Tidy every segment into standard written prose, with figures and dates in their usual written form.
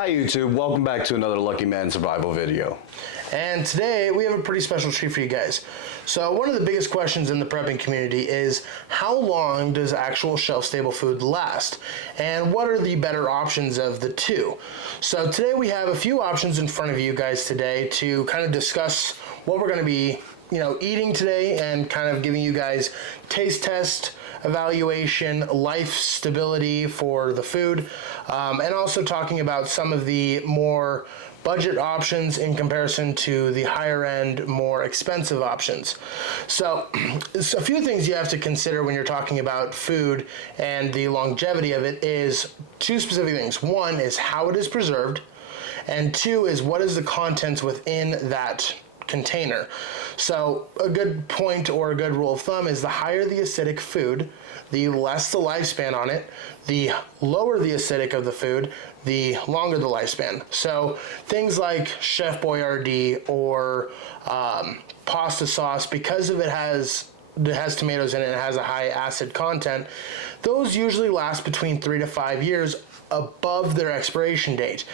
Hi YouTube, welcome back to another Lucky Man survival video. And today we have a pretty special treat for you guys. So one of the biggest questions in the prepping community is how long does actual shelf-stable food last? And what are the better options of the two? So today we have a few options in front of you guys today to kind of discuss what we're going to be eating today and kind of giving you guys taste test, evaluation, life stability for the food, and also talking about some of the more budget options in comparison to the higher end, more expensive options. So a few things you have to consider when you're talking about food and the longevity of it is two specific things. One is how it is preserved, and two is what is the contents within that container. So a good point or a good rule of thumb is the higher the acidic food, the less the lifespan on it. The lower the acidic of the food, the longer the lifespan. So things like Chef Boyardee or pasta sauce, because it has tomatoes in it and it has a high acid content, those usually last between 3 to 5 years above their expiration date.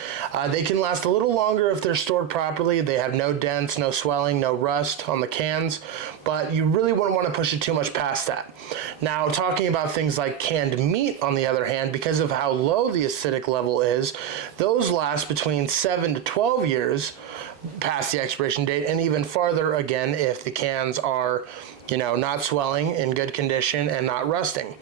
They can last a little longer if they're stored properly. They have no dents, no swelling, no rust on the cans, but you really wouldn't want to push it too much past that. Now, talking about things like canned meat, on the other hand, because of how low the acidic level is, those last between 7 to 12 years past the expiration date, and even farther again if the cans are not swelling, in good condition, and not rusting.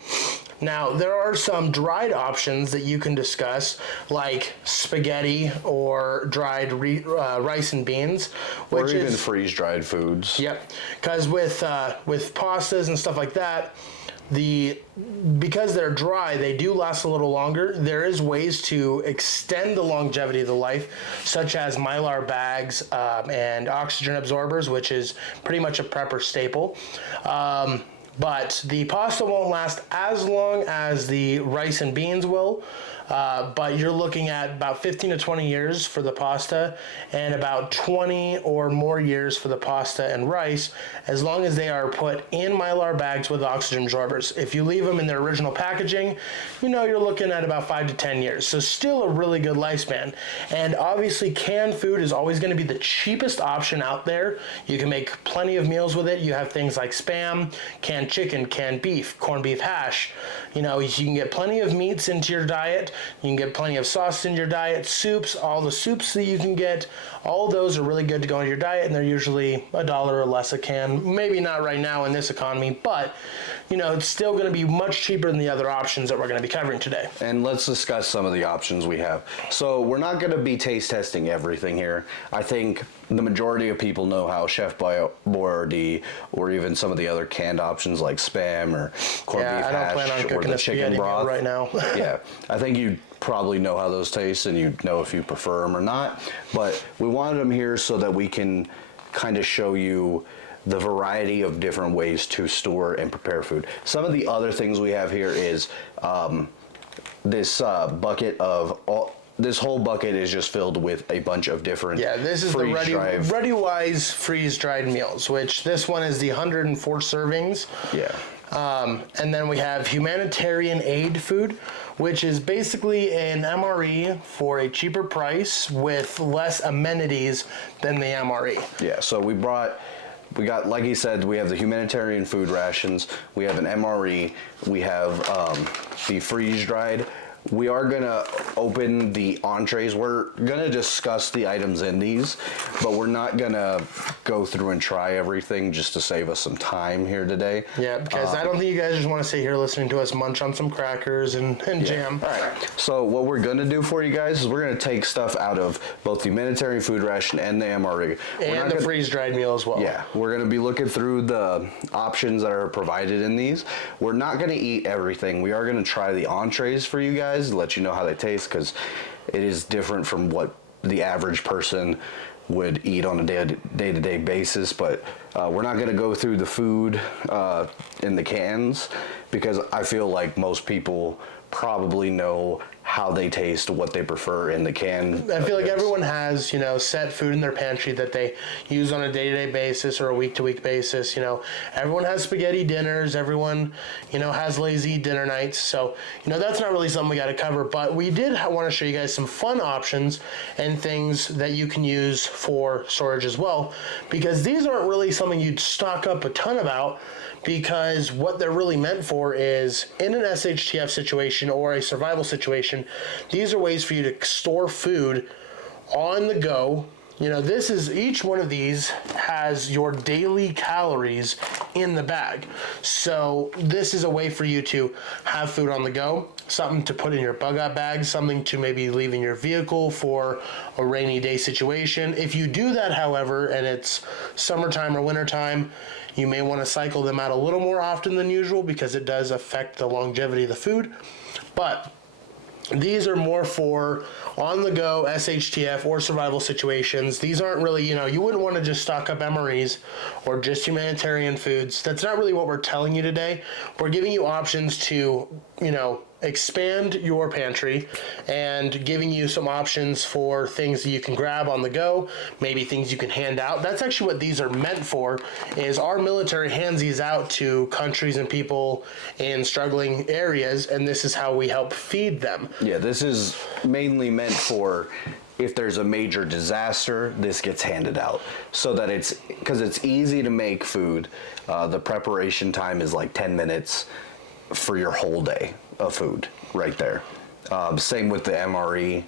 Now, there are some dried options that you can discuss, like spaghetti or dried rice and beans, or even freeze-dried foods. Yep, because with pastas and stuff like that, because they're dry, they do last a little longer. There is ways to extend the longevity of the life, such as Mylar bags and oxygen absorbers, which is pretty much a prepper staple. But the pasta won't last as long as the rice and beans will, but you're looking at about 15 to 20 years for the pasta and about 20 or more years for the pasta and rice, as long as they are put in Mylar bags with oxygen absorbers. If you leave them in their original packaging, you're looking at about 5 to 10 years. So still a really good lifespan. And obviously canned food is always going to be the cheapest option out there. You can make plenty of meals with it. You have things like Spam, canned chicken, canned beef, corned beef hash. You can get plenty of meats into your diet. You can get plenty of sauce in your diet, soups, all the soups that you can get. All those are really good to go into your diet, and they're usually $1 or less a can. Maybe not right now in this economy, but it's still going to be much cheaper than the other options that we're going to be covering today. And let's discuss some of the options we have. So we're not going to be taste testing everything here. I think the majority of people know how Chef Boyardee or even some of the other canned options like Spam or corned beef hash or the chicken broth right now. Yeah, I think you probably know how those taste and you know if you prefer them or not. But we wanted them here so that we can kind of show you the variety of different ways to store and prepare food. Some of the other things we have here is this bucket of this whole bucket is just filled with a bunch of different this is the ReadyWise freeze-dried meals, which this one is the 104 servings. And then we have humanitarian aid food, which is basically an MRE for a cheaper price with less amenities than the MRE. Yeah, so we got, like he said, we have the humanitarian food rations, we have an MRE, we have the freeze-dried. We are going to open the entrees. We're going to discuss the items in these, but we're not going to go through and try everything just to save us some time here today. Yeah, because I don't think you guys just want to sit here listening to us munch on some crackers and jam. All right. So what we're going to do for you guys is we're going to take stuff out of both the humanitarian food ration and the MRE. And the freeze-dried meal as well. Yeah, we're going to be looking through the options that are provided in these. We're not going to eat everything. We are going to try the entrees for you guys to let you know how they taste, because it is different from what the average person would eat on a day-to-day basis. But we're not going to go through the food in the cans, because I feel like most people probably know how they taste, what they prefer in the can. I feel like everyone has, set food in their pantry that they use on a day-to-day basis or a week-to-week basis. Everyone has spaghetti dinners. Everyone, has lazy dinner nights. So, that's not really something we got to cover. But we did want to show you guys some fun options and things that you can use for storage as well, because these aren't really something you'd stock up a ton about, because what they're really meant for is in an SHTF situation or a survival situation, these are ways for you to store food on the go. Each one of these has your daily calories in the bag. So this is a way for you to have food on the go, something to put in your bug out bag, something to maybe leave in your vehicle for a rainy day situation. If you do that, however, and it's summertime or wintertime, you may want to cycle them out a little more often than usual because it does affect the longevity of the food. But these are more for on-the-go SHTF or survival situations. These aren't really, you wouldn't want to just stock up MREs or just humanitarian foods. That's not really what we're telling you today. We're giving you options to, expand your pantry and giving you some options for things that you can grab on the go, maybe things you can hand out. That's actually what these are meant for, is our military hands these out to countries and people in struggling areas, and this is how we help feed them. Yeah, this is mainly meant for if there's a major disaster, this gets handed out so that because it's easy to make food. The preparation time is like 10 minutes for your whole day of food right there. Same with the MRE.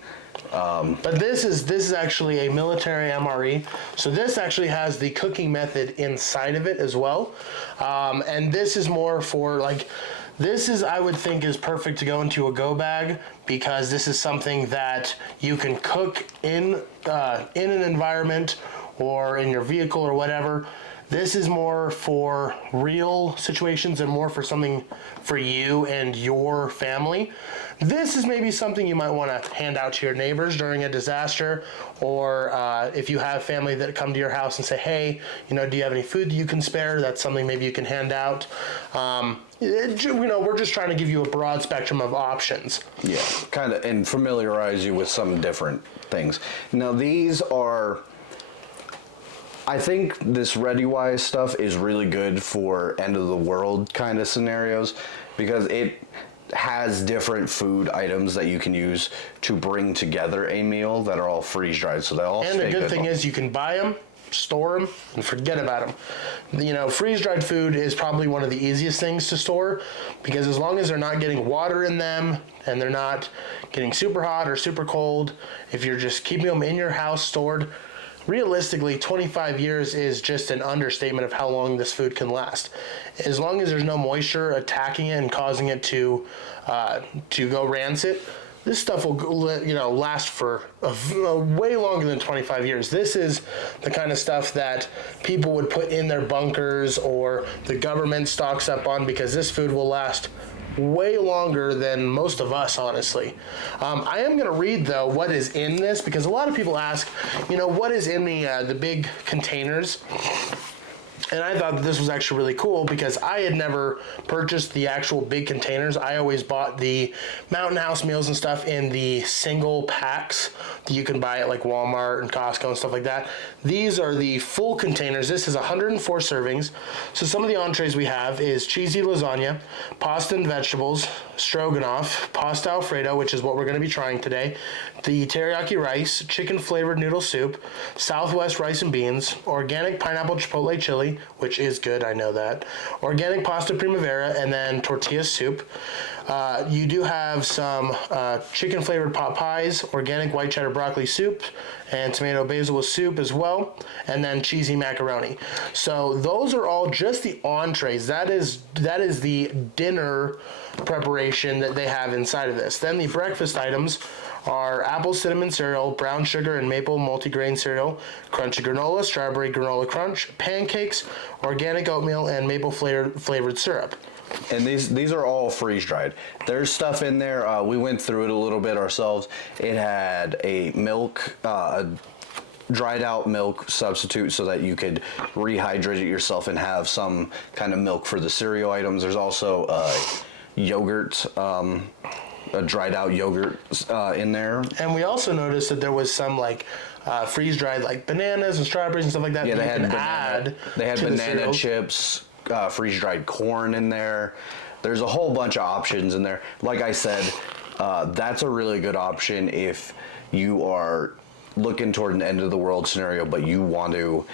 But this is actually a military MRE. So this actually has the cooking method inside of it as well. And this is more for I would think is perfect to go into a go bag, because this is something that you can cook in an environment or in your vehicle or whatever. This is more for real situations and more for something for you and your family. This is maybe something you might want to hand out to your neighbors during a disaster, or if you have family that come to your house and say, hey, do you have any food that you can spare? That's something maybe you can hand out. We're just trying to give you a broad spectrum of options. Yeah, kind of, and familiarize you with some different things. Now these are, I think this ReadyWise stuff is really good for end of the world kind of scenarios, because it has different food items that you can use to bring together a meal that are all freeze dried, so they all and stay the good thing is you can buy them, store them, and forget about them. Freeze dried food is probably one of the easiest things to store, because as long as they're not getting water in them and they're not getting super hot or super cold, if you're just keeping them in your house stored, realistically, 25 years is just an understatement of how long this food can last. As long as there's no moisture attacking it and causing it to go rancid, this stuff will last for way longer than 25 years. This is the kind of stuff that people would put in their bunkers or the government stocks up on, because this food will last way longer than most of us, honestly. I am going to read, though, what is in this, because a lot of people ask, what is in the big containers? And I thought that this was actually really cool, because I had never purchased the actual big containers. I always bought the Mountain House meals and stuff in the single packs that you can buy at like Walmart and Costco and stuff like that. These are the full containers. This is 104 servings. So some of the entrees we have is cheesy lasagna, pasta and vegetables, stroganoff, pasta alfredo, which is what we're going to be trying today, the teriyaki rice, chicken flavored noodle soup, Southwest rice and beans, organic pineapple chipotle chili, which is good, I know that, organic pasta primavera, and then tortilla soup. You do have some chicken flavored pot pies, organic white cheddar broccoli soup, and tomato basil with soup as well, and then cheesy macaroni. So those are all just the entrees. That is the dinner preparation that they have inside of this. Then the breakfast items are apple cinnamon cereal, brown sugar and maple multigrain cereal, crunchy granola, strawberry granola crunch, pancakes, organic oatmeal, and maple flavored syrup. And these are all freeze dried. There's stuff in there. We went through it a little bit ourselves. It had a milk, dried out milk substitute so that you could rehydrate it yourself and have some kind of milk for the cereal items. There's also yogurt, a dried out yogurt in there. And we also noticed that there was some like freeze dried like bananas and strawberries and stuff like that. Yeah, that they you had can banana, add they had to the banana cereals. chips, freeze dried corn in there. There's a whole bunch of options in there. Like I said, that's a really good option if you are looking toward an end of the world scenario, but you want to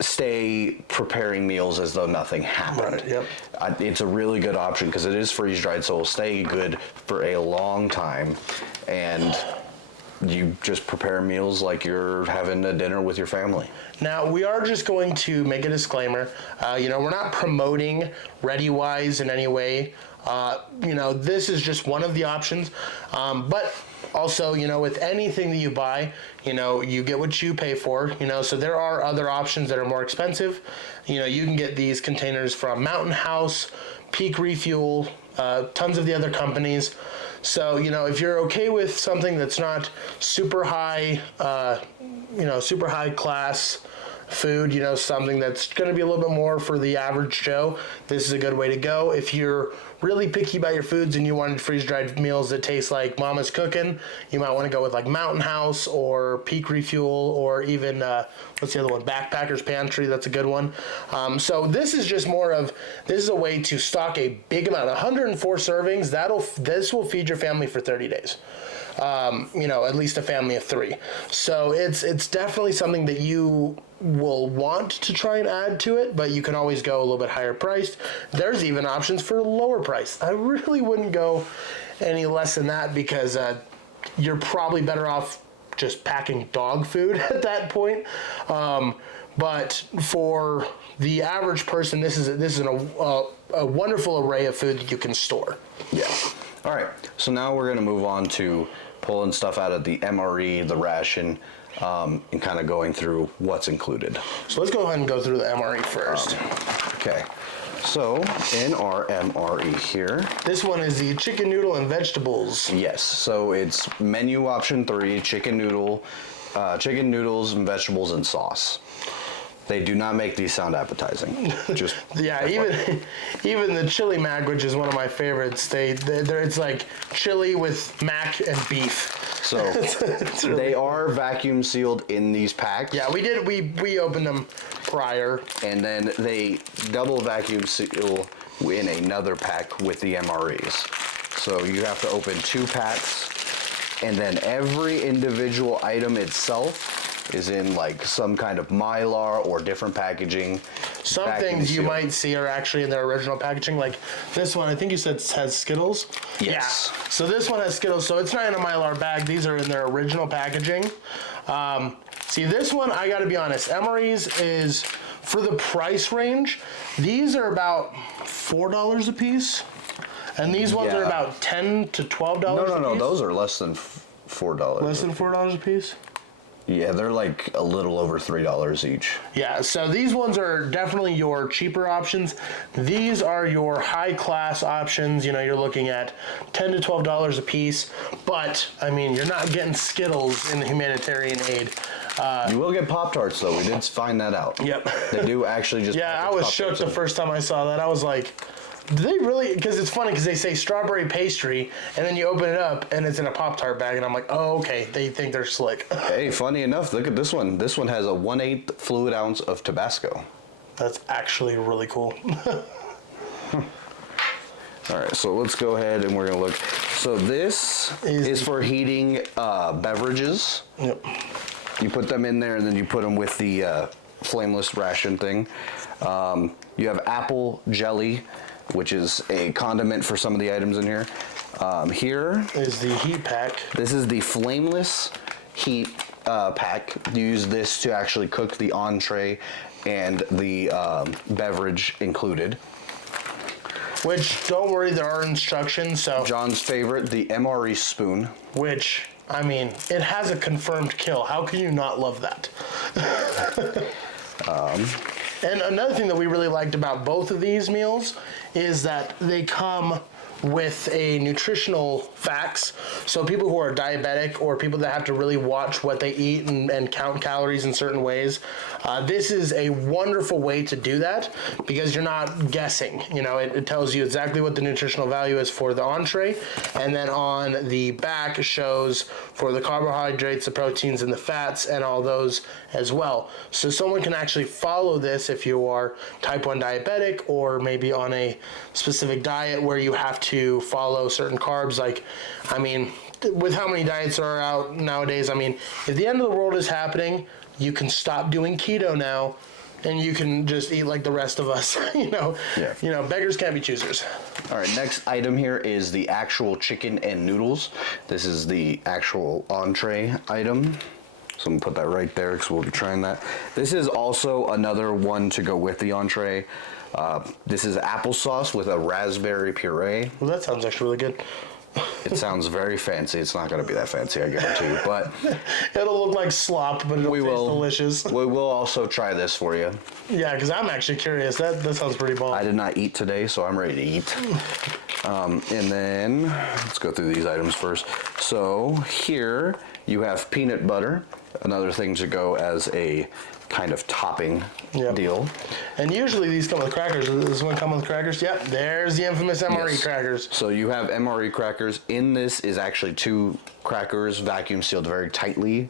stay preparing meals as though nothing happened. Right, yep. It's a really good option because it is freeze dried, so it'll stay good for a long time, and you just prepare meals like you're having a dinner with your family. Now, we are just going to make a disclaimer. We're not promoting ReadyWise in any way. This is just one of the options. But also, with anything that you buy, you get what you pay for, so there are other options that are more expensive. You can get these containers from Mountain House, Peak Refuel, tons of the other companies. So, if you're okay with something that's not super high, super high class food, something that's going to be a little bit more for the average Joe, this is a good way to go. If you're really picky about your foods and you wanted freeze-dried meals that taste like Mama's cooking, you might want to go with like Mountain House or Peak Refuel, or even what's the other one, Backpacker's Pantry. That's a good one. So this is just more of, this is a way to stock a big amount, 104 servings. This will feed your family for 30 days. At least a family of 3. So it's definitely something that you will want to try and add to it, but you can always go a little bit higher priced. There's even options for lower price. I really wouldn't go any less than that because you're probably better off just packing dog food at that point. But for the average person, this is a wonderful array of food that you can store. Yeah. All right. So now we're going to move on to pulling stuff out of the MRE, the ration, and kind of going through what's included. So let's go ahead and go through the MRE first. Okay. So in our MRE here, This one is the chicken noodle and vegetables. yes. So it's menu option 3, chicken noodles and vegetables and sauce. They do not make these sound appetizing. Just Yeah, even the chili mac, which is one of my favorites, it's like chili with mac and beef. so It's really they are vacuum sealed in these packs. Yeah, we opened them prior. And then they double vacuum seal in another pack with the MREs. So you have to open 2 packs, and then every individual item itself is in like some kind of Mylar or different packaging. Some vacuum things you sealed. might see are actually in their original packaging. Like this one, I think you said has Skittles. Yes. Yeah. So this one has Skittles. So it's not in a Mylar bag. These are in their original packaging. See, this one, I got to be honest, Emery's is, for the price range, these are about $4 a piece. And these ones are Yeah. about $10 to $12 a piece. No, those are less than $4. Less than $4 a piece? Yeah, they're like a little over $3 each. Yeah, so these ones are definitely your cheaper options. These are your high class options. You're looking at $10 to $12 a piece. But, I mean, you're not getting Skittles in the humanitarian aid. You will get Pop-Tarts though, we did find that out. Yep. They do actually just Yeah, I package was Pop-Tarts shook the in. first time I saw that. I was like, do they really? Because it's funny because they say strawberry pastry, and then you open it up, and it's in a Pop-Tart bag, and I'm like, oh, okay, they think they're slick. Hey, funny enough, look at this one. This one has a 1/8 fluid ounce of Tabasco. That's actually really cool. All right, so let's go ahead and we're gonna look. So this is for heating beverages. Yep. You put them in there and then you put them with the flameless ration thing. You have apple jelly, which is a condiment for some of the items in here. Here Is the heat pack. This is the flameless heat pack. You use this to actually cook the entree and the beverage included. Which, don't worry, there are instructions, so... John's favorite, the MRE spoon. Which, I mean, it has a confirmed kill. How can you not love that? And another thing that we really liked about both of these meals is that they come with a nutritional facts. So people who are diabetic or people that have to really watch what they eat and count calories in certain ways, this is a wonderful way to do that because you're not guessing. You know, it tells you exactly what the nutritional value is for the entree, and then on the back shows for the carbohydrates, the proteins, and the fats, and all those as well. So someone can actually follow this if you are type 1 diabetic or maybe on a specific diet where you have to follow certain carbs. Like, I mean, with how many diets are out nowadays, I mean, if the end of the world is happening, you can stop doing keto now and you can just eat like the rest of us. You know, beggars can't be choosers. All right, next item here is the actual chicken and noodles. This is the actual entree item. So I'm gonna put that right there because we'll be trying that. This is also another one to go with the entree. This is applesauce with a raspberry puree. Well, that sounds actually really good. It sounds very fancy. It's not gonna be that fancy, I guarantee you. But it'll look like slop, but it'll taste delicious. We will also try this for you. Yeah, because I'm actually curious. That sounds pretty bomb. I did not eat today, so I'm ready to eat. And then let's go through these items first. So here you have peanut butter, another thing to go as a kind of topping deal. And usually these come with crackers. Does this one come with crackers? Yep, there's the infamous MRE crackers. So you have MRE crackers. In this is actually 2 crackers vacuum sealed very tightly.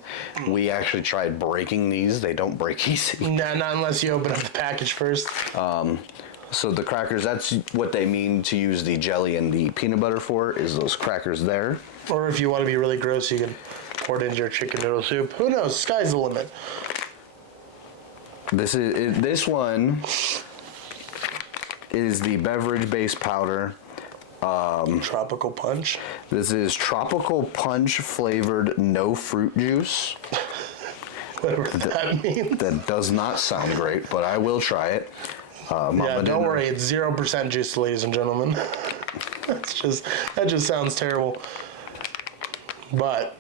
We actually tried breaking these. They don't break easy. Nah, not unless you open up the package first. So the crackers, that's what they mean to use the jelly and the peanut butter for, is those crackers there. Or if you want to be really gross, you can pour it into your chicken noodle soup. Who knows? Sky's the limit. This one is the beverage-based powder. Tropical punch. This is tropical punch flavored no fruit juice. Whatever that means. That does not sound great, but I will try it. Yeah, don't worry. It's 0% juice, ladies and gentlemen. That just sounds terrible. But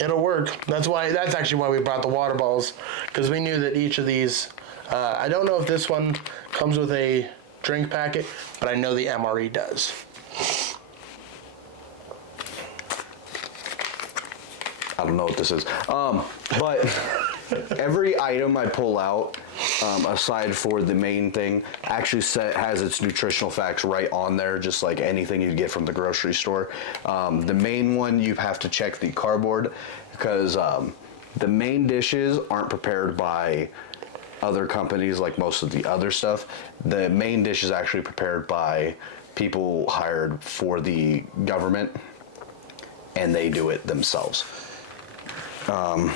it'll work. That's actually why we brought the water balls, because we knew that each of these, I don't know if this one comes with a drink packet, but I know the MRE does. I don't know what this is. But every item I pull out, aside for the main thing, actually has its nutritional facts right on there, just like anything you get from the grocery store. The main one, you have to check the cardboard because the main dishes aren't prepared by other companies like most of the other stuff. The main dish is actually prepared by people hired for the government, and they do it themselves. And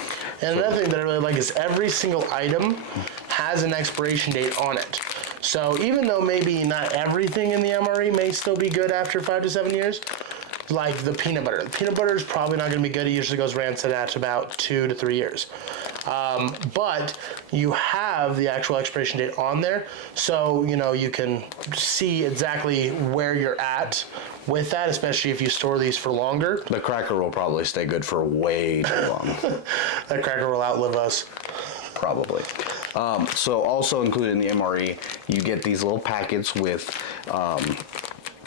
another thing that I really like is every single item has an expiration date on it. So even though maybe not everything in the MRE may still be good after 5 to 7 years, like the peanut butter. The peanut butter is probably not going to be good. It usually goes rancid at about 2 to 3 years. But you have the actual expiration date on there, so you can see exactly where you're at with that, especially if you store these for longer. The cracker will probably stay good for way too long. That cracker will outlive us. Probably. So also included in the MRE, you get these little packets with,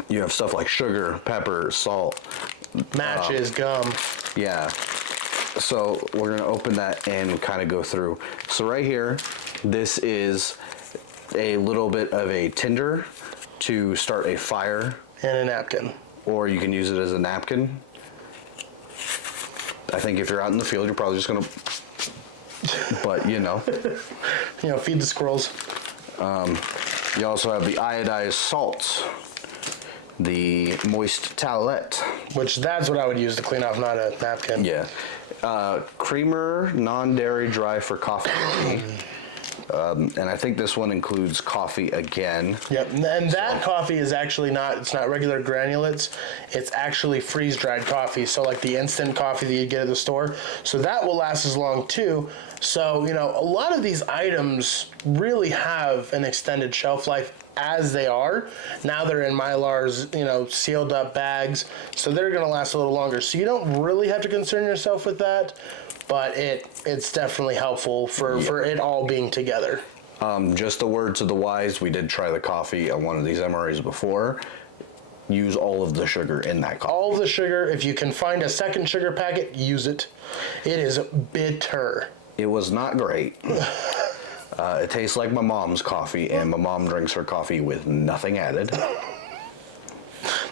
you have stuff like sugar, pepper, salt. Matches, gum. Yeah. So we're going to open that and kind of go through. So right here, this is a little bit of a tinder to start a fire. And a napkin. Or you can use it as a napkin. I think if you're out in the field, you're probably just going to, but feed the squirrels. You also have the iodized salts, the moist towelette. Which that's what I would use to clean off, not a napkin. Yeah. Creamer, non-dairy dry for coffee. And I think this one includes coffee again. Yep, and that coffee is actually it's not regular granulates, it's actually freeze-dried coffee, so like the instant coffee that you get at the store. So that will last as long too. So, a lot of these items really have an extended shelf life as they are. Now they're in Mylar's, sealed up bags, so they're gonna last a little longer. So you don't really have to concern yourself with that. But it's definitely helpful for it all being together. Just a word to the wise, we did try the coffee on one of these MREs before. use all of the sugar in that coffee. All of the sugar. If you can find a second sugar packet, use it. It is bitter. It was not great. It tastes like my mom's coffee, and my mom drinks her coffee with nothing added.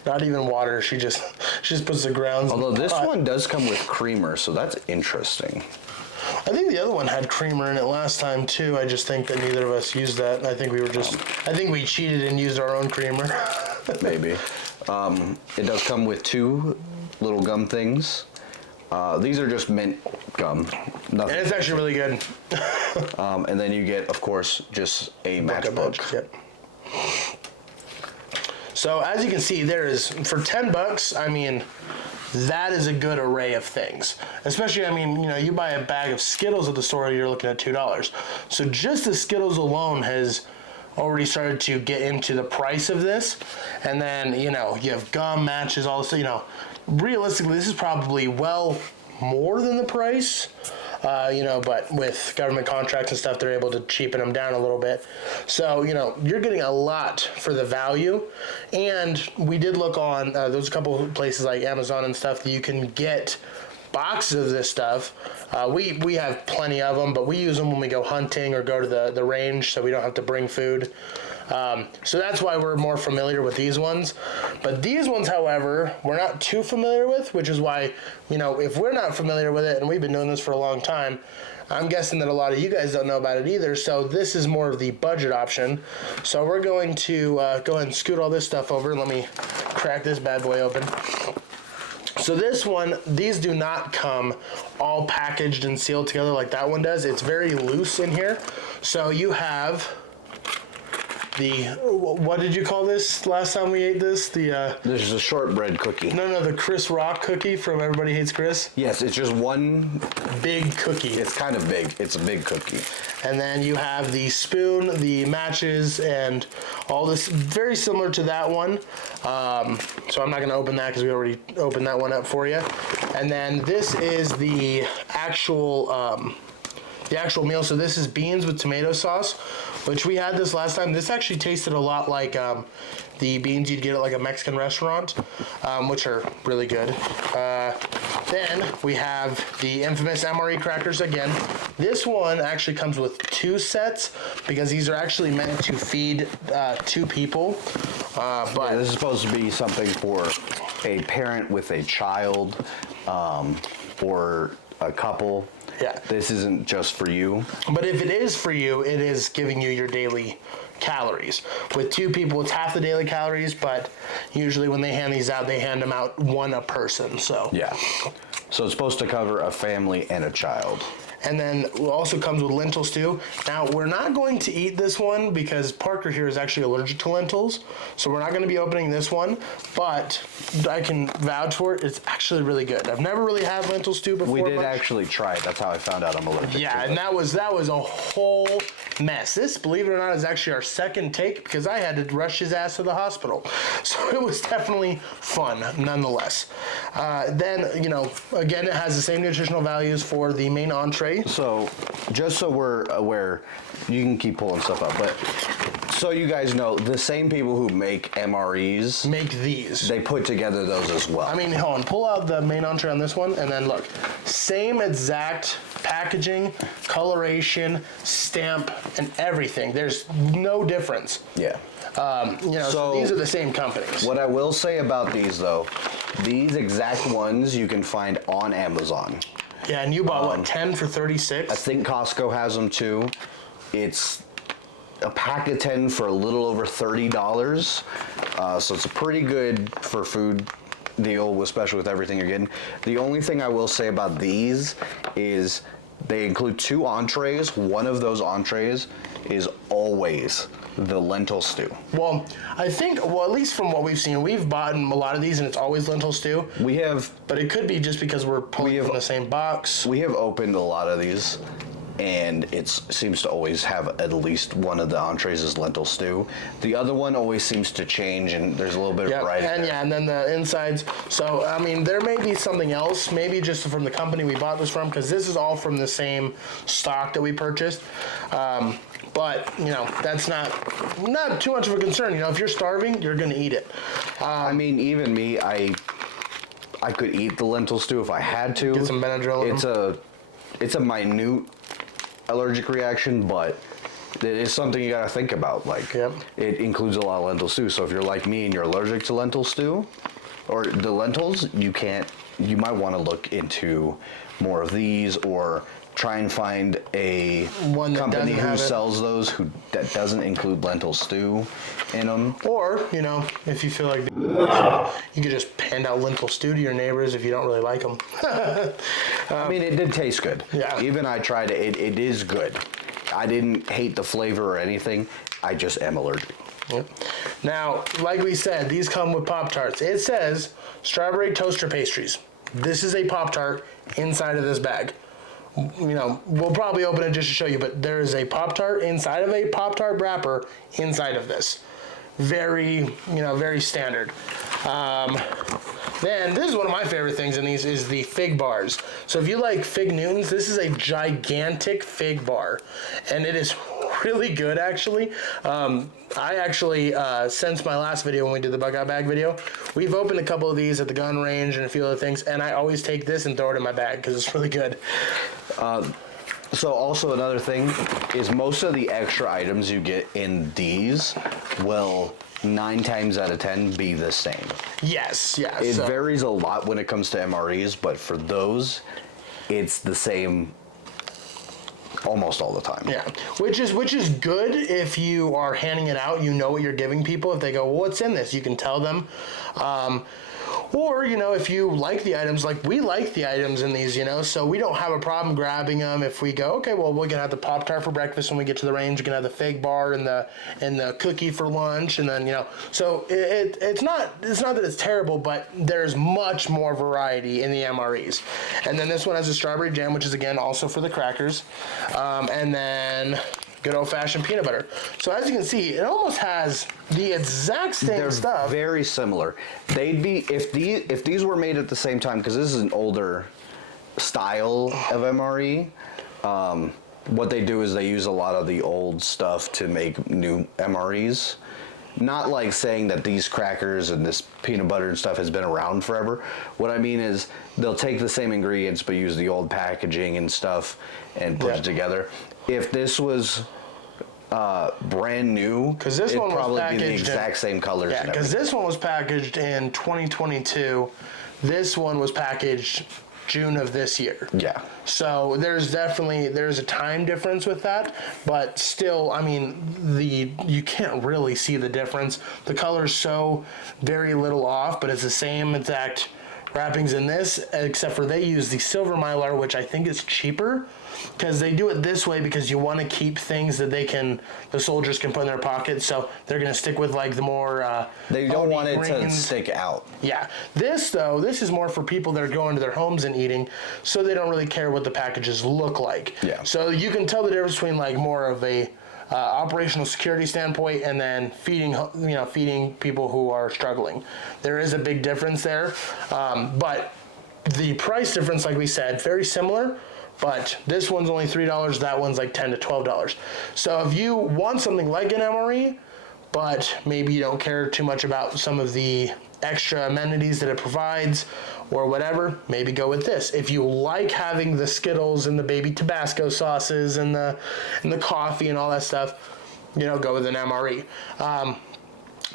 Not even water. She just puts the grounds. Although in the this pot. one does come with creamer, so that's interesting. I think the other one had creamer in it last time too. I just think that neither of us used that. I think we were just. I think we cheated and used our own creamer. Maybe. It does come with 2 little gum things. These are just mint gum. Nothing. And it's actually really good. And then you get, of course, just a matchbook. Yep. So as you can see, there is for $10. I mean, that is a good array of things. Especially, I mean, you know, you buy a bag of Skittles at the store, you're looking at $2. So just the Skittles alone has already started to get into the price of this. And then, you know, you have gum, matches, all this, you know, realistically, this is probably well more than the price. You know, but with government contracts and stuff, they're able to cheapen them down a little bit. So, you know, you're getting a lot for the value. And we did look on, there's a couple of places like Amazon and stuff that you can get boxes of this stuff. We have plenty of them, but we use them when we go hunting or go to the range, so we don't have to bring food. So that's why we're more familiar with these ones. But these ones, however, we're not too familiar with, which is why, you know, if we're not familiar with it and we've been doing this for a long time, I'm guessing that a lot of you guys don't know about it either. So this is more of the budget option. So we're going to go ahead and scoot all this stuff over. Let me crack this bad boy open. So this one, these do not come all packaged and sealed together like that one does. It's very loose in here. So you have the, what did you call this last time we ate this? The This is a shortbread cookie. no, the Chris Rock cookie from Everybody Hates Chris. Yes, it's just one. Big cookie. It's kind of big. It's a big cookie. And then you have the spoon, the matches, and all this, very similar to that one. So I'm not going to open that because we already opened that one up for you. And then this is the actual meal. So this is beans with tomato sauce, which we had this last time. This actually tasted a lot like the beans you'd get at like a Mexican restaurant, which are really good. Then we have the infamous MRE crackers again. This one actually comes with 2 sets because these are actually meant to feed 2 people. But This is supposed to be something for a parent with a child or a couple. Yeah. This isn't just for you. But if it is for you, it is giving you your daily calories. With 2 people, it's half the daily calories, but usually when they hand these out, they hand them out 1 a person. So Yeah. So it's supposed to cover a family and a child. And then it also comes with lentil stew. Now, we're not going to eat this one because Parker here is actually allergic to lentils. So we're not going to be opening this one, but I can vouch for it. It's actually really good. I've never really had lentil stew before. We did much. actually try it. That's how I found out I'm allergic Yeah, to and it. that was a whole mess. This, believe it or not, is actually our second take because I had to rush his ass to the hospital. So it was definitely fun, nonetheless. Then, you know, again, it has the same nutritional values for the main entree. So, just so we're aware, you can keep pulling stuff up, but so you guys know, the same people who make MREs, Make these. they put together those as well. I mean, hold on, pull out the main entree on this one, and then look. Same exact packaging, coloration, stamp, and everything. There's no difference. Yeah. You know, so these are the same companies. What I will say about these, though, these exact ones you can find on Amazon. Yeah, and you bought, what, 10 for 36? I think Costco has them too. It's a pack of 10 for a little over $30. So it's a pretty good for food deal, especially with everything you're getting. The only thing I will say about these is they include 2 entrees. One of those entrees is always the lentil stew. Well, I think, at least from what we've seen, we've bought a lot of these and it's always lentil stew. We have But it could be just because we're pulling from the same box. opened a lot of these and it seems to always have at least one of the entrees is lentil stew. The other one always seems to change, and there's a little bit of Yep, variety. and there. and then the insides. So, I mean, there may be something else, maybe just from the company we bought this from, because this is all from the same stock that we purchased. But, that's not too much of a concern. If you're starving, you're going to eat it. I mean, even me, I could eat the lentil stew if I had to. Get some Benadryl in It's a minute allergic reaction, but it is something you got to think about. Like, Yep. it includes a lot of lentil stew. So if you're like me and you're allergic to lentil stew or the lentils, you might want to look into more of these, or try and find a One that company doesn't who have it. sells those that doesn't include lentil stew in them. Or, if you feel like you could just hand out lentil stew to your neighbors if you don't really like them. I mean, it did taste good. Yeah. Even I tried it. It is good. I didn't hate the flavor or anything. I just am allergic. Now, like we said, these come with Pop-Tarts. It says strawberry toaster pastries. This is a Pop-Tart inside of this bag. We'll probably open it just to show you, but there is a Pop-Tart inside of a Pop-Tart wrapper inside of this. Very, very standard. Then this is one of my favorite things in these is the fig bars. So if you like Fig Newtons, this is a gigantic fig bar, and it is really good actually. I actually, since my last video when we did the bug out bag video, we've opened a couple of these at the gun range and a few other things, and I always take this and throw it in my bag because it's really good. So also another thing is most of the extra items you get in these will 9 times out of 10 be the same. Yes. It varies a lot when it comes to MREs, but for those, it's the same almost all the time. Yeah, which is good if you are handing it out. You know what you're giving people. If they go, well, what's in this? You can tell them. Or, if you like the items, like we like the items in these, so we don't have a problem grabbing them if we go, okay, well, we're going to have the Pop-Tart for breakfast when we get to the range. We're going to have the fig bar and the cookie for lunch. And then, so it's not that it's terrible, but there's much more variety in the MREs. And then this one has a strawberry jam, which is, again, also for the crackers. And then good old-fashioned peanut butter. So as you can see, it almost has the exact same They're stuff. very similar. They'd be if these were made at the same time, because this is an older style of MRE. What they do is they use a lot of the old stuff to make new MREs. Not like saying that these crackers and this peanut butter and stuff has been around forever. What I mean is they'll take the same ingredients but use the old packaging and stuff and put it together. If this was brand new, because this it'd one was probably be the packaged exact same colors. Yeah, and because everything. this one was packaged in 2022. This one was packaged June of this year. Yeah. So there's a time difference with that, but still, I mean, you can't really see the difference. The color's so very little off, but it's the same exact wrappings in this, except for they use the silver mylar, which I think is cheaper, because they do it this way because you want to keep things that the soldiers can put in their pockets, so they're going to stick with like the more They don't OD want it to greens. stick out. Yeah, this is more for people that are going to their homes and eating, so they don't really care what the packages look like. Yeah. So you can tell the difference between like more of a operational security standpoint and then feeding people who are struggling. There is a big difference there, but the price difference, like we said, very similar. But this one's only $3. That one's like $10 to $12. So if you want something like an MRE, but maybe you don't care too much about some of the extra amenities that it provides or whatever, maybe go with this. If you like having the Skittles and the baby Tabasco sauces and the coffee and all that stuff, go with an MRE.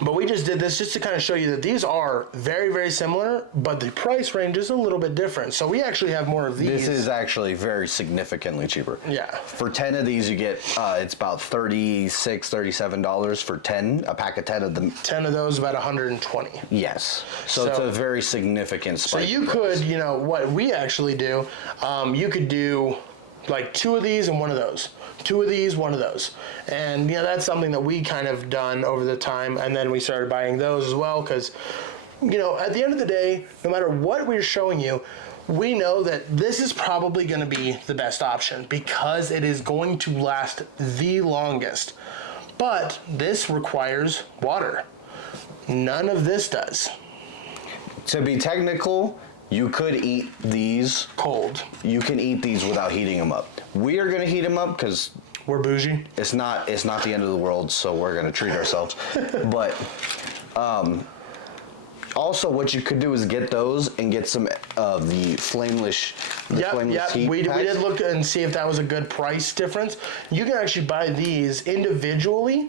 But we just did this just to kind of show you that these are very, very similar, but the price range is a little bit different. So we actually have more of these. This is actually very significantly cheaper. Yeah. For 10 of these, you get, it's about $36, $37 for 10, a pack of 10 of them. 10 of those, about 120. Yes. So it's a very significant spike. So you could, what we actually do, you could do like 2 of these and 1 of those. 2 of these, 1 of those. And that's something that we kind of done over the time, and then we started buying those as well because, at the end of the day, no matter what we're showing you, we know that this is probably going to be the best option because it is going to last the longest. But this requires water. None of this does. To be technical, you could eat these Cold. You can eat these without heating them up. We are going to heat them up because We're bougie. it's not the end of the world, so we're going to treat ourselves. But also, what you could do is get those and get some of the flameless heat We packs. did look and see if that was a good price difference. You can actually buy these individually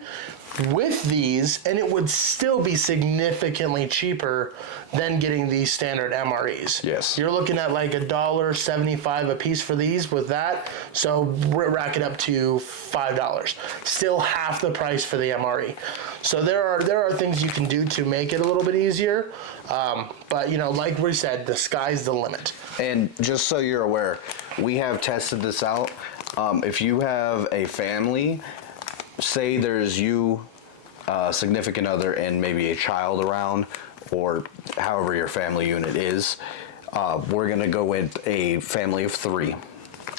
with these, and it would still be significantly cheaper than getting these standard MREs. Yes. You're looking at like $1.75 a piece for these with that, so rack it up to $5. Still half the price for the MRE. So there are things you can do to make it a little bit easier, but you know, like we said, the sky's the limit. And just so you're aware, we have tested this out. If you have a family, say there's you, significant other, and maybe a child around, or however your family unit is, we're going to go with a family of 3,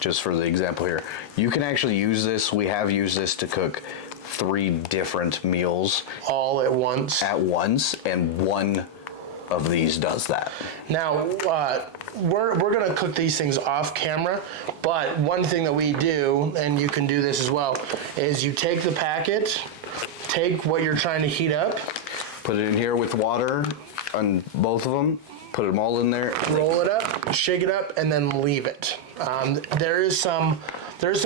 just for the example here. You can actually use this. We have used this to cook 3 different meals All at once. and one of these does that. Now, we're going to cook these things off camera, but one thing that we do, and you can do this as well, is you take the packet, take what you're trying to heat up, Put it in here with water on both of them. Put them all in there. roll it up, shake it up, and then leave it. There's some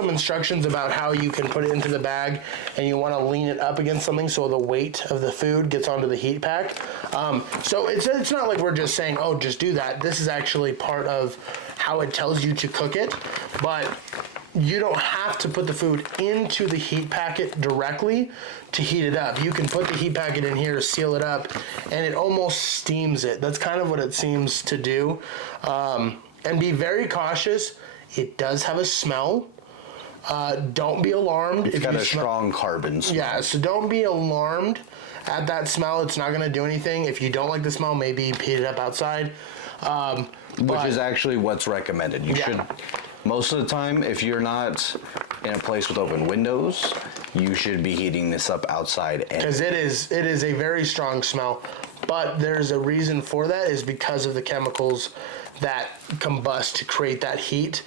instructions about how you can put it into the bag, and you want to lean it up against something so the weight of the food gets onto the heat pack. So it's not like we're just saying, oh, just do that. This is actually part of how it tells you to cook it, but you don't have to put the food into the heat packet directly to heat it up. You can put the heat packet in here, seal it up, and it almost steams it. That's kind of what it seems to do. And be very cautious. It does have a smell. Don't be alarmed. It's got a strong carbon smell. Yeah, so don't be alarmed at that smell. It's not going to do anything. If you don't like the smell, maybe heat it up outside. Which is actually what's recommended. You should, most of the time, if you're not in a place with open windows, you should be heating this up outside. Because it is a very strong smell, but there's a reason for that is because of the chemicals that combust to create that heat.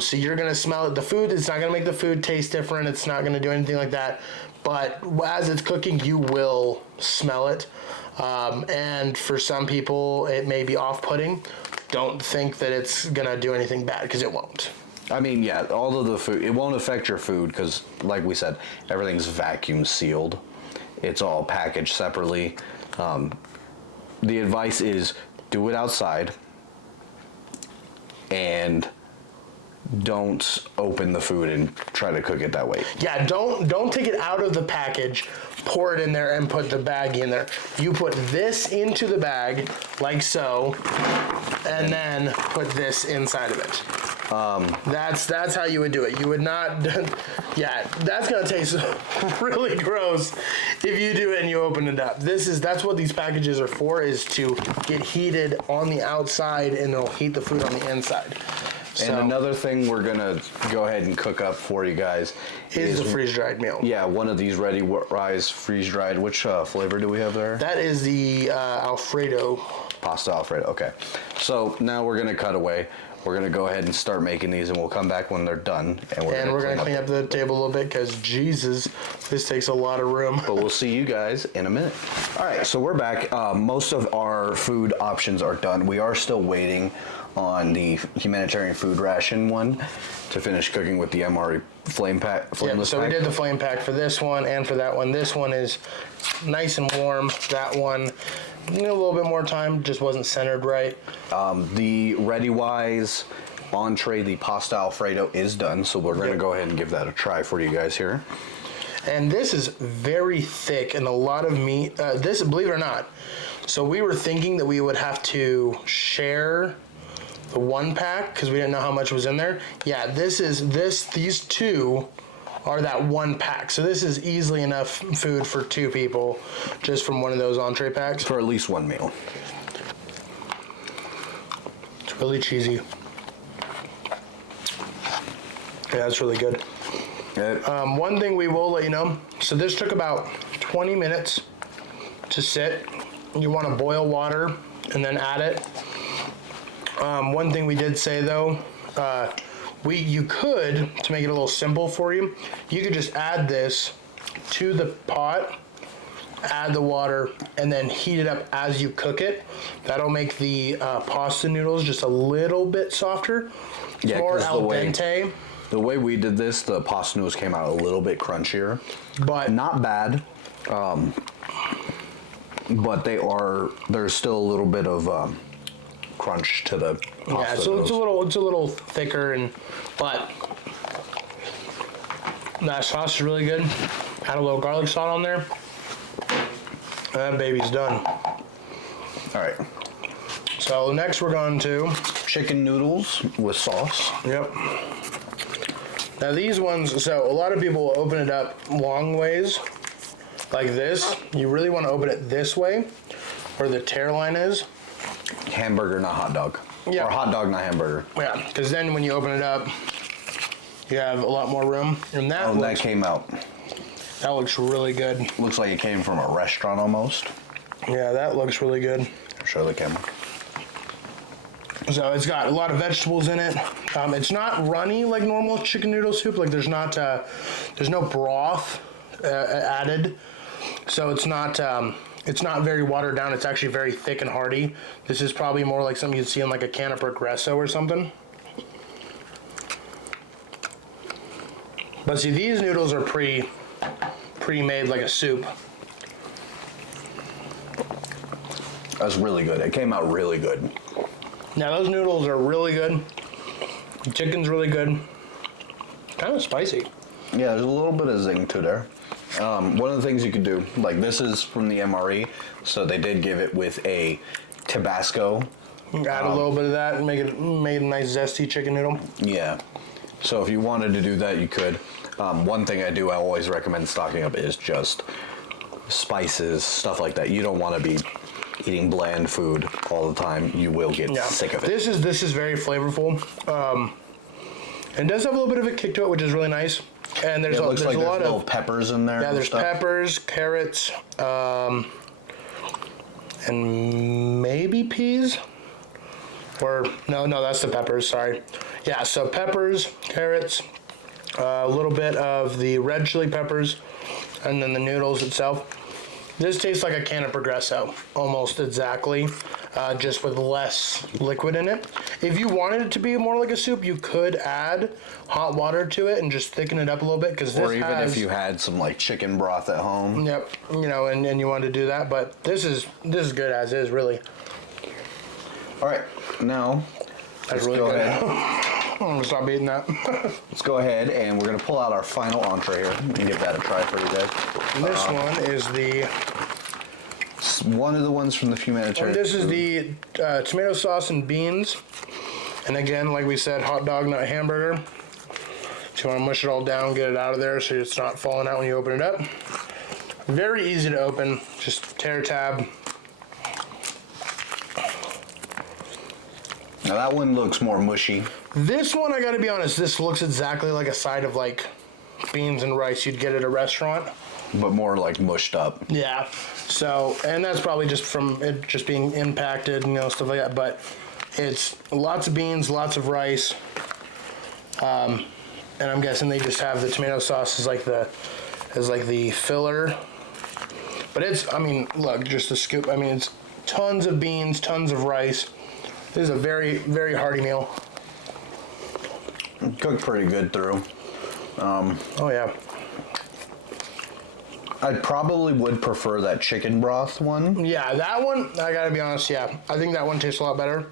So you're gonna smell it. The food, it's not gonna make the food taste different. It's not gonna do anything like that. But as it's cooking, you will smell it. And for some people, it may be off-putting. Don't think that it's gonna do anything bad, because it won't. I mean, yeah, all of the food, it won't affect your food because, like we said, everything's vacuum sealed. It's all packaged separately. The advice is do it outside and don't open the food and try to cook it that way. Yeah, don't take it out of the package, pour it in there, and put the bag in there. You put this into the bag, like so, and then put this inside of it. That's how you would do it. You would not, yeah, that's gonna taste really gross if you do it and you open it up. That's what these packages are for, is to get heated on the outside and it'll heat the food on the inside. And another thing we're gonna go ahead and cook up for you guys is the freeze-dried meal. Yeah, one of these ready rise freeze-dried. Which flavor do we have there? That is the Alfredo. Pasta Alfredo. Okay. So now we're gonna cut away. We're gonna go ahead and start making these, and we'll come back when they're done. And we're gonna clean up the table a little bit because Jesus, this takes a lot of room. But we'll see you guys in a minute. All right, so we're back. Most of our food options are done. We are still waiting on the humanitarian food ration one to finish cooking with the MRE flame pack. Yeah, so we did the flame pack for this one and for that one. This one is nice and warm. That one, a little bit more time, just wasn't centered right. The ReadyWise entree, the pasta Alfredo, is done, so we're going to go ahead and give that a try for you guys here. And this is very thick and a lot of meat. This, believe it or not, so we were thinking that we would have to share the one pack because we didn't know how much was in there. Yeah, these two are that one pack. So this is easily enough food for 2 people just from one of those entree packs. For at least one meal. So really cheesy. Yeah, that's really good. One thing we will let you know, so this took about 20 minutes to sit. You want to boil water and then add it. One thing we did say though, you could, to make it a little simple for you, you could just add this to the pot, add the water, and then heat it up as you cook it. That'll make the pasta noodles just a little bit softer. Yeah, more 'cause al dente. the way we did this, the pasta noodles came out a little bit crunchier, But not bad. But there's still a little bit of crunch to the pasta yeah, so noodles. it's a little thicker, but that sauce is really good. Add a little garlic salt on there. And that baby's done. All right, So next we're going to, chicken noodles with sauce. yep. Now these ones, so a lot of people open it up long ways, like this. You really want to open it this way, where the tear line is. Hamburger, not hot dog. Yeah. Or hot dog, not hamburger. Yeah, because then when you open it up, you have a lot more room. And that, Oh, that came out. that looks really good. Looks like it came from a restaurant almost. Yeah, that looks really good. Show the camera. So it's got a lot of vegetables in it. It's not runny like normal chicken noodle soup. Like there's no broth added, so it's not very watered down. It's actually very thick and hearty. This is probably more like something you'd see in like a can of Progresso or something. But see, these noodles are pre-made like a soup. That's really good. It came out really good. Now those noodles are really good. The chicken's really good. Kind of spicy. Yeah, there's a little bit of zing to there. One of the things you could do, like this is from the MRE, so they did give it with a Tabasco. Add a little bit of that and make it a nice zesty chicken noodle. Yeah. So if you wanted to do that, you could. One thing I always recommend stocking up is just spices, stuff like that. You don't want to be eating bland food all the time. You will get sick of it. This is very flavorful. And it does have a little bit of a kick to it, which is really nice. And there's It looks like a there's lot little of peppers in there. yeah. There's stuff. peppers, carrots, and maybe peas. Or no, that's the peppers. Sorry. Yeah. So peppers, carrots, a little bit of the red chili peppers, and then the noodles itself. This tastes like a can of Progresso, almost exactly, just with less liquid in it. If you wanted it to be more like a soup, you could add hot water to it and just thicken it up a little bit, because this Or even has, if you had some like chicken broth at home. yep, and you wanted to do that, but this is good as is, really. All right, now That's let's really go good. ahead. I'm gonna stop eating that. Let's go ahead and we're gonna pull out our final entree here and give that a try for you guys. And this one is It's one of the ones from the humanitarian. this is the tomato sauce and beans, and again, like we said, hot dog, not hamburger. So you want to mush it all down, get it out of there so it's not falling out when you open it up. Very easy to open, just tear tab. Now that one looks more mushy. This one, I gotta be honest, this looks exactly like a side of like beans and rice you'd get at a restaurant. But more like mushed up. Yeah. So, and that's probably just from it just being impacted, stuff like that. But it's lots of beans, lots of rice, and I'm guessing they just have the tomato sauce as like the filler. But look, just a scoop. It's tons of beans, tons of rice. This is a very, very hearty meal. Cooked pretty good through. Oh yeah. I probably would prefer that chicken broth one. Yeah, that one, I gotta be honest, yeah. I think that one tastes a lot better.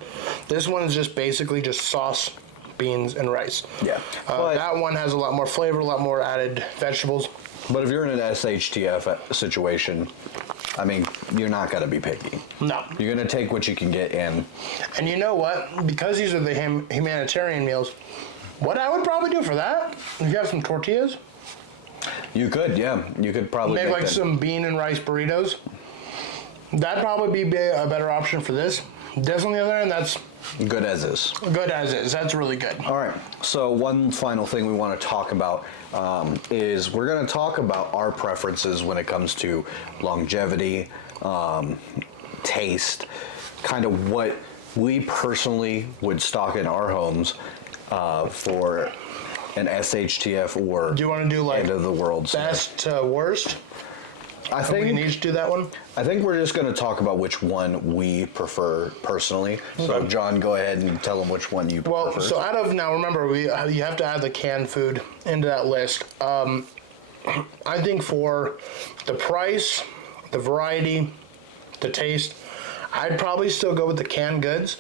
This one is just basically just sauce, beans, and rice. Yeah. But- That one has a lot more flavor, a lot more added vegetables. But if you're in an SHTF situation, you're not gonna be picky. No. You're gonna take what you can get in. And you know what? Because these are the humanitarian meals, what I would probably do for that, if you have some tortillas, You could, yeah. You could probably make like that. some bean and rice burritos. That'd probably be a better option for this. This, on the other hand, that's Good as is. Good as is. That's really good. All right. So one final thing we want to talk about is we're going to talk about our preferences when it comes to longevity, taste, kind of what we personally would stock in our homes for an SHTF or Do you want to do like end of the world snack. best to worst? I We can think each do that one. I think we're just going to talk about which one we prefer personally. So Okay. John, go ahead and tell them which one you prefer. Well, first. so out of now, remember you have to add the canned food into that list. I think for the price, the variety, the taste, I'd probably still go with the canned goods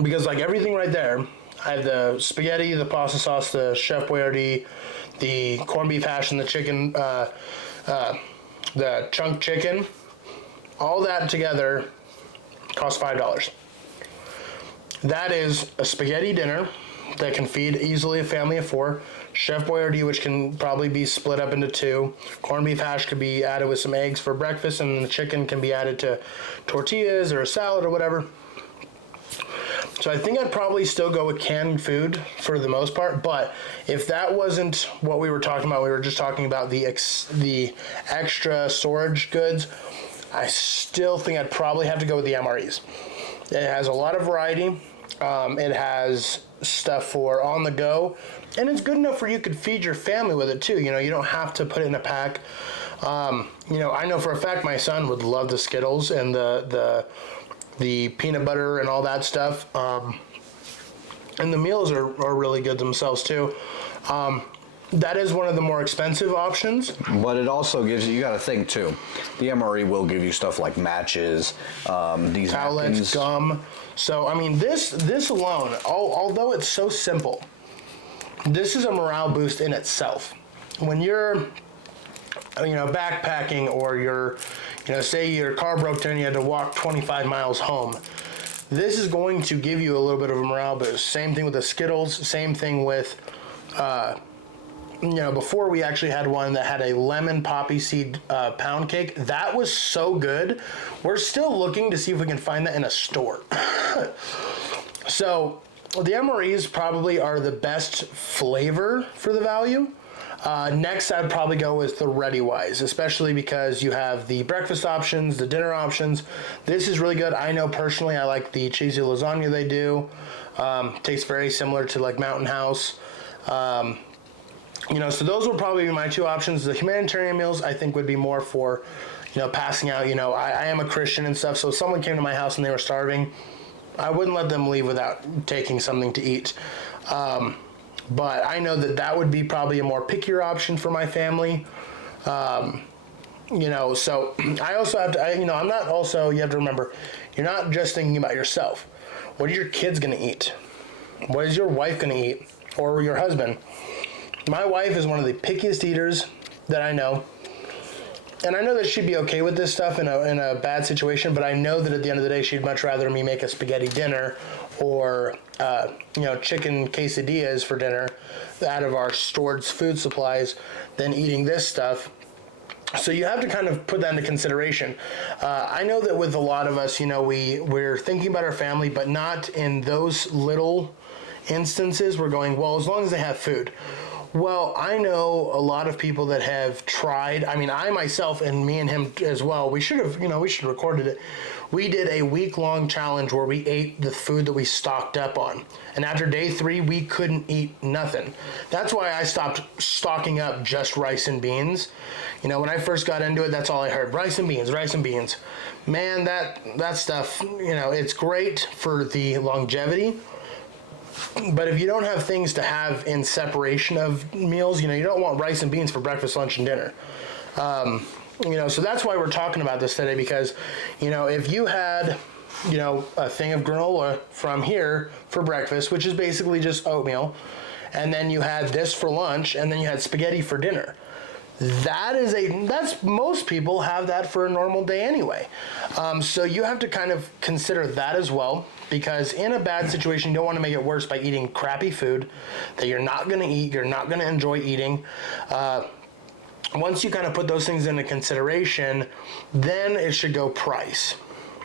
because like everything right there, I have the spaghetti, the pasta sauce, the Chef Boyardee, the corned beef hash, and the chicken, the chunk chicken. All that together costs $5. That is a spaghetti dinner that can feed easily a family of 4. Chef Boyardee, which can probably be split up into 2. Corned beef hash could be added with some eggs for breakfast, and the chicken can be added to tortillas or a salad or whatever. So I think I'd probably still go with canned food for the most part, but if that wasn't what we were talking about, we were just talking about the extra storage goods, I still think I'd probably have to go with the MREs. It has a lot of variety. It has stuff for on the go, and it's good enough where you could feed your family with it too. You know, you don't have to put it in a pack. You know, I know for a fact my son would love the Skittles and the peanut butter and all that stuff. And the meals are really good themselves too. That is one of the more expensive options. But it also gives you got to think too. The MRE will give you stuff like matches, these Towelettes, napkins. gum. So I mean, this alone, although it's so simple, this is a morale boost in itself. When you're, you know, backpacking or you're, you know, say your car broke down, you had to walk 25 miles home. This is going to give you a little bit of a morale boost. Same thing with the Skittles. Same thing with, you know, before we actually had one that had a lemon poppy seed pound cake. That was so good. We're still looking to see if we can find that in a store. So the MREs probably are the best flavor for the value. Next, I'd probably go with the ReadyWise, especially because you have the breakfast options, the dinner options. This is really good. I know personally I like the cheesy lasagna they do. Tastes very similar to like Mountain House. You know, so those would probably be my 2 options. The humanitarian meals I think would be more for, you know, passing out. You know, I am a Christian and stuff, so if someone came to my house and they were starving, I wouldn't let them leave without taking something to eat. But I know that would be probably a more pickier option for my family. You know, so I also have to, you know, I'm not also, you have to remember, you're not just thinking about yourself. What are your kids going to eat? What is your wife going to eat? Or your husband? My wife is one of the pickiest eaters that I know. And I know that she'd be okay with this stuff in a bad situation, but I know that at the end of the day, she'd much rather me make a spaghetti dinner or, you know, chicken quesadillas for dinner out of our stored food supplies than eating this stuff. So you have to kind of put that into consideration. I know that with a lot of us, you know, we're thinking about our family, but not in those little instances. We're going, well, as long as they have food. Well, I know a lot of people that have tried. I mean, I myself and me and him as well, we should have recorded it. We did a week-long challenge where we ate the food that we stocked up on. And after day 3, we couldn't eat nothing. That's why I stopped stocking up just rice and beans. You know, when I first got into it, that's all I heard. Rice and beans, rice and beans. Man, that stuff, you know, it's great for the longevity. But if you don't have things to have in separation of meals, you know, you don't want rice and beans for breakfast, lunch, and dinner. You know, so that's why we're talking about this today, because, you know, if you had, you know, a thing of granola from here for breakfast, which is basically just oatmeal, and then you had this for lunch, and then you had spaghetti for dinner. That's most people have that for a normal day anyway. So you have to kind of consider that as well, because in a bad situation, you don't want to make it worse by eating crappy food that you're not going to eat, you're not going to enjoy eating. Once you kind of put those things into consideration, then it should go price.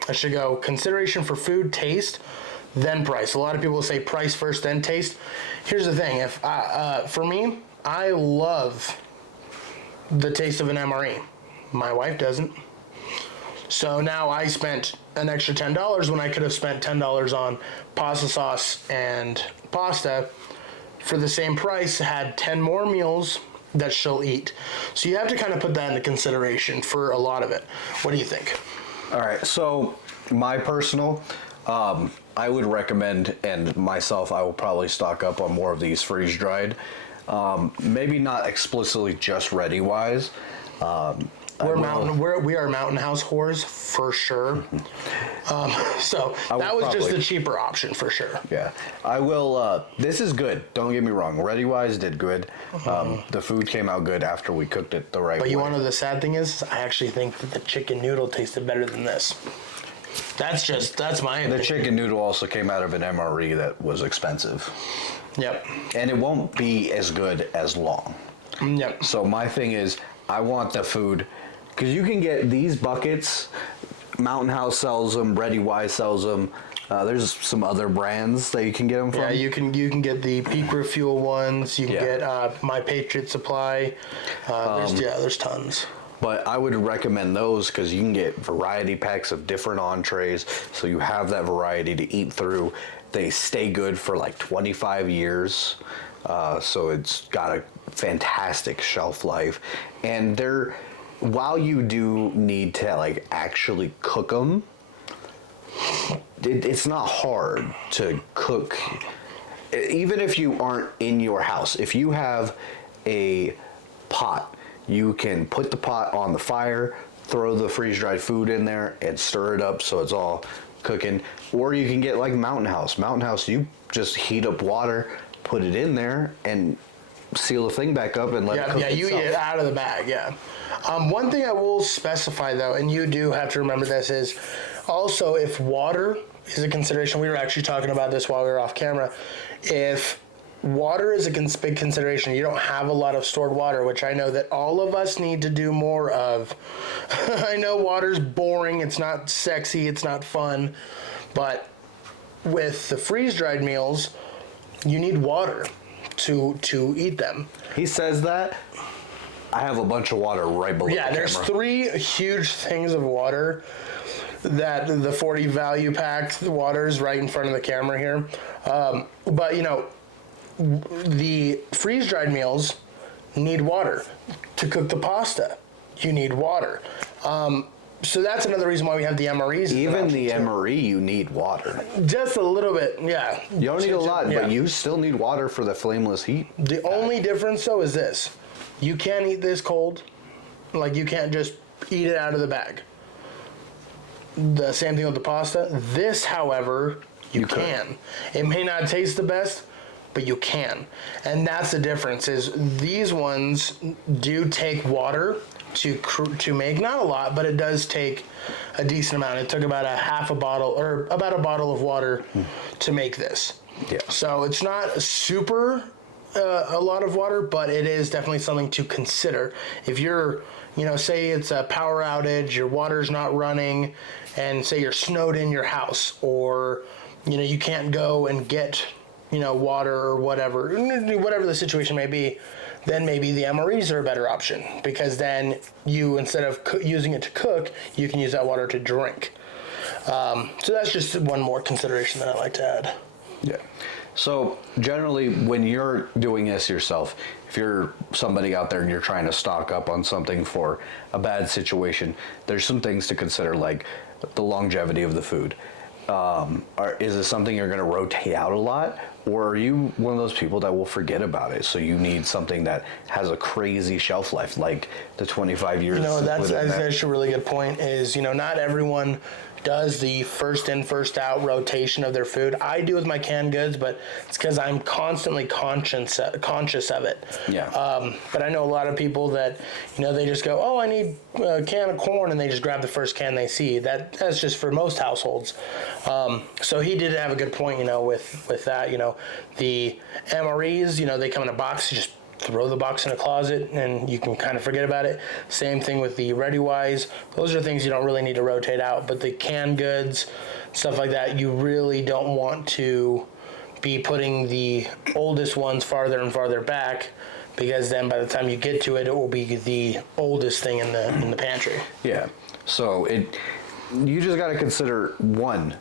I should go consideration for food, taste, then price. A lot of people say price first, then taste. Here's the thing: if for me, I love the taste of an MRE. My wife doesn't. So now I spent an extra $10 when I could have spent $10 on pasta sauce and pasta for the same price, had 10 more meals that she'll eat. So you have to kind of put that into consideration for a lot of it. What do you think? All right, so my personal, I would recommend, and myself, I will probably stock up on more of these freeze-dried. Maybe not explicitly just Ready-Wise. We are Mountain House whores for sure. So that was just the cheaper option for sure. Yeah, I will. This is good. Don't get me wrong. Ready-Wise did good. The food came out good after we cooked it the right way. But you want to know the sad thing is, I actually think that the chicken noodle tasted better than this. That's my opinion. The chicken noodle also came out of an MRE that was expensive. Yep. And it won't be as good as long. Yep. So my thing is, I want the food, because you can get these buckets. Mountain House sells them. Ready-Wise sells them. There's some other brands that you can get them from. Yeah, you can get the Peak Refuel ones. You can Yeah. get My Patriot Supply. There's tons. But I would recommend those because you can get variety packs of different entrees, so you have that variety to eat through. They stay good for like 25 years, so it's got a fantastic shelf life. And while you do need to like actually cook them, it's not hard to cook. Even if you aren't in your house, if you have a pot, you can put the pot on the fire, throw the freeze-dried food in there, and stir it up so it's all cooking. Or you can get like Mountain House. Mountain House, you just heat up water, put it in there, and seal the thing back up and let it cook itself. You eat it out of the bag, yeah. One thing I will specify, though, and you do have to remember this, is also if water is a consideration, we were actually talking about this while we were off camera, if water is a big consideration, you don't have a lot of stored water, which I know that all of us need to do more of. I know water's boring, it's not sexy, it's not fun, but with the freeze-dried meals, you need water to eat them. He says that. I have a bunch of water right below the camera. There's 3 huge things of water that the 40 value pack water's right in front of the camera here. But the freeze-dried meals need water. To cook the pasta, you need water. So that's another reason why we have the MREs. Even the MRE, you need water. Just a little bit, yeah. You don't need a lot, yeah. but you still need water for the flameless heat. The only difference, though, is this. You can't eat this cold. Like, you can't just eat it out of the bag. The same thing with the pasta. This, however, you can. It may not taste the best, but you can. And that's the difference, is these ones do take water to make. Not a lot, but it does take a decent amount. It took about a bottle of water to make this. Yeah. So it's not super a lot of water, but it is definitely something to consider. If you're, say it's a power outage, your water's not running, and say you're snowed in your house, or, you can't go and get, water or whatever the situation may be, then maybe the MREs are a better option, because then you, instead of using it to cook, you can use that water to drink. So that's just one more consideration that I like to add. Yeah. So generally, when you're doing this yourself, if you're somebody out there and you're trying to stock up on something for a bad situation, there's some things to consider, like the longevity of the food. Is this something you're going to rotate out a lot, or are you one of those people that will forget about it? So you need something that has a crazy shelf life, like the 25 years. That's actually a really good point. Is not everyone does the first in, first out rotation of their food. I do with my canned goods, but it's because I'm constantly conscious of it. Yeah. But I know a lot of people that, they just go, oh, I need a can of corn, and they just grab the first can they see. That's just for most households. So he did have a good point, with that. The MREs, they come in a box, you just throw the box in a closet and you can kind of forget about it. Same thing with the ReadyWise. Those are things you don't really need to rotate out, but the canned goods, stuff like that, you really don't want to be putting the oldest ones farther and farther back, because then by the time you get to it, it will be the oldest thing in the pantry. Yeah. So you just got to consider, one,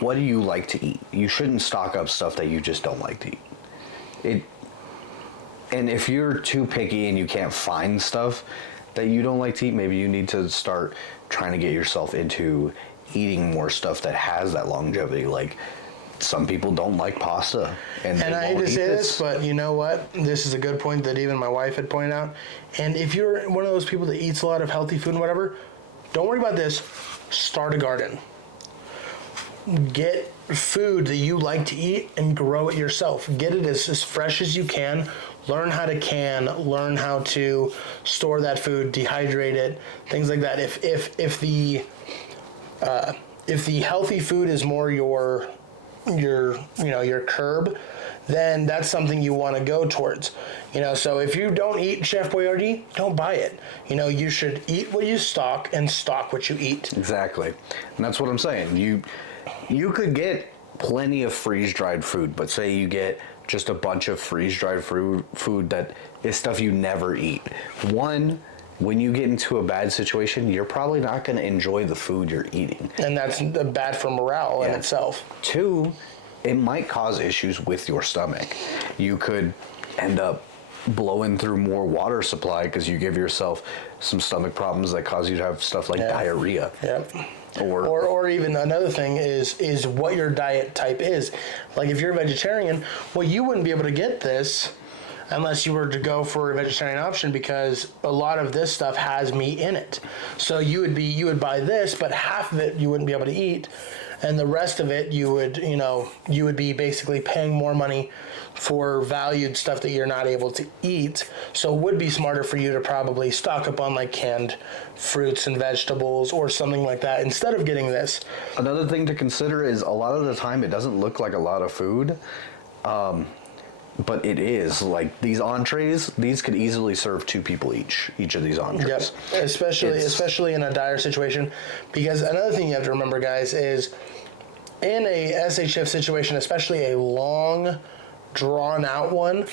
what do you like to eat? You shouldn't stock up stuff that you just don't like to eat. And if you're too picky and you can't find stuff that you don't like to eat, maybe you need to start trying to get yourself into eating more stuff that has that longevity. Like, some people don't like pasta. And I hate to say this, but you know what? This is a good point that even my wife had pointed out. And if you're one of those people that eats a lot of healthy food and whatever, don't worry about this. Start a garden. Get food that you like to eat and grow it yourself. Get it as fresh as you can. Learn how to can, learn how to store that food, dehydrate it, things like that. If the healthy food is more your curb, then that's something you want to go towards. So if you don't eat Chef Boyardee, don't buy it. You should eat what you stock and stock what you eat. Exactly. And that's what I'm saying. You could get plenty of freeze-dried food, but say you get just a bunch of freeze-dried food that is stuff you never eat. One, when you get into a bad situation, you're probably not going to enjoy the food you're eating. And that's bad for morale in itself. Two, it might cause issues with your stomach. You could end up blowing through more water supply because you give yourself some stomach problems that cause you to have stuff like diarrhea. Yep. Or even another thing is what your diet type is. Like if you're a vegetarian, well, you wouldn't be able to get this unless you were to go for a vegetarian option, because a lot of this stuff has meat in it. So you would buy this, but half of it you wouldn't be able to eat, and the rest of it you would be basically paying more money for valued stuff that you're not able to eat. So it would be smarter for you to probably stock up on like canned fruits and vegetables or something like that instead of getting this. Another thing to consider is a lot of the time it doesn't look like a lot of food, but it is. Like these entrees, these could easily serve 2 people each of these entrees. Yep. Especially in a dire situation, because another thing you have to remember, guys, is in a SHF situation, especially a long drawn out one,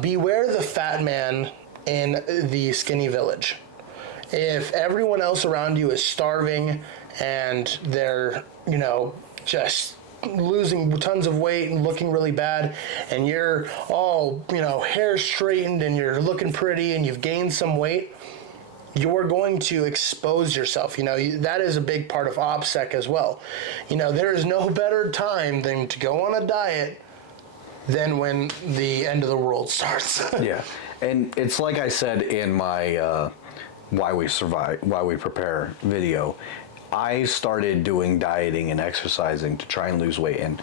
beware the fat man in the skinny village. If everyone else around you is starving and they're just losing tons of weight and looking really bad, and you're all hair straightened and you're looking pretty and you've gained some weight, you're going to expose yourself. That is a big part of OPSEC as well. There is no better time than to go on a diet than when the end of the world starts. Yeah, and it's like I said in my Why We Prepare video, I started doing dieting and exercising to try and lose weight, and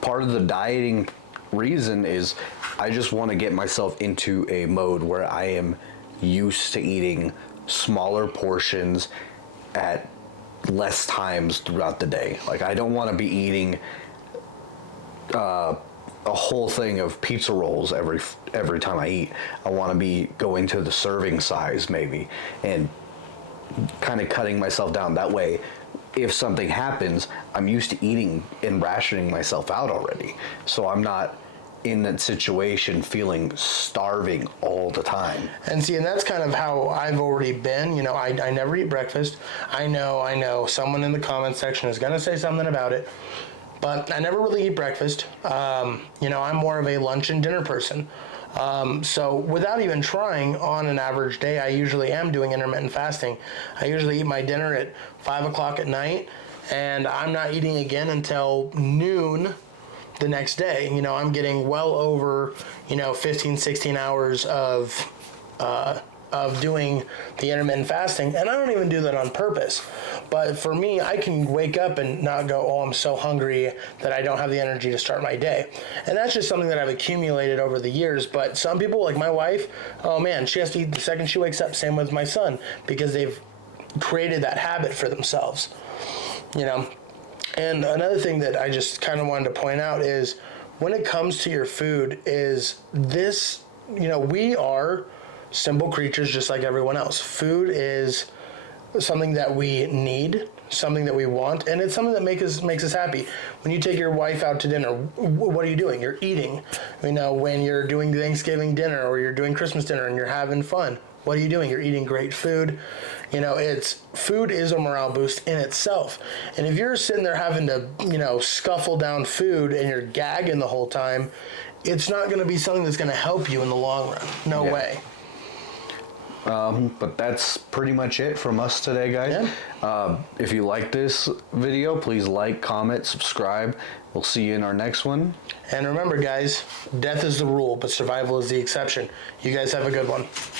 part of the dieting reason is I just want to get myself into a mode where I am used to eating smaller portions at less times throughout the day. Like, I don't want to be eating a whole thing of pizza rolls every time I eat. I want to be going to the serving size maybe and kind of cutting myself down. That way, if something happens, I'm used to eating and rationing myself out already. So I'm not in that situation feeling starving all the time. And that's kind of how I've already been. I never eat breakfast. I know someone in the comment section is going to say something about it, but I never really eat breakfast. I'm more of a lunch and dinner person. So without even trying, on an average day, I usually am doing intermittent fasting. I usually eat my dinner at 5 o'clock at night, and I'm not eating again until noon the next day. I'm getting well over, 15, 16 hours of doing the intermittent fasting, and I don't even do that on purpose. But for me, I can wake up and not go, oh, I'm so hungry that I don't have the energy to start my day. And that's just something that I've accumulated over the years. But some people, like my wife, oh man, she has to eat the second she wakes up. Same with my son, because they've created that habit for themselves. And another thing that I just kind of wanted to point out is when it comes to your food is this we are simple creatures just like everyone else. Food is something that we need, something that we want, and it's something that makes us happy. When you take your wife out to dinner, what are you doing? You're eating. When you're doing Thanksgiving dinner or you're doing Christmas dinner and you're having fun, what are you doing? You're eating great food. Food is a morale boost in itself. And if you're sitting there having to, scuffle down food and you're gagging the whole time, it's not going to be something that's going to help you in the long run. No way. But that's pretty much it from us today, guys. Yeah. If you like this video, please like, comment, subscribe. We'll see you in our next one. And remember, guys, death is the rule, but survival is the exception. You guys have a good one.